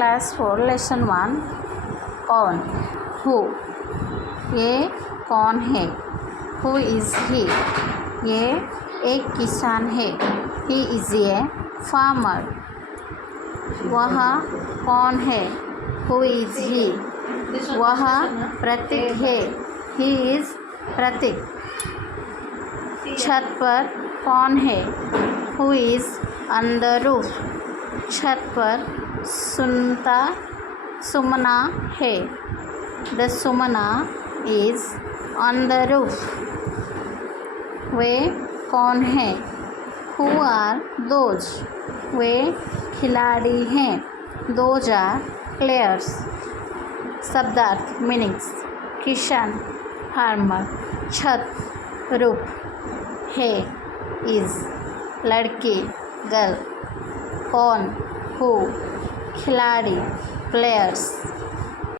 class 4 lesson 1 कौन who ये कौन है हु इज़ ही ये एक किसान है ही इज़ ए फार्मर वह कौन है हु इज़ ही वह प्रतीक है ही इज़ प्रतीक छत पर कौन है who is on the roof छत पर सुमना है the Sumana is on the roof वे कौन है हु आर दोज वे खिलाड़ी हैं दोज आर प्लेयर्स शब्दार्थ मीनिंग्स किसान फार्मर छत रूफ है इज़ लड़की गर्ल कौन हु खिलाड़ी प्लेयर्स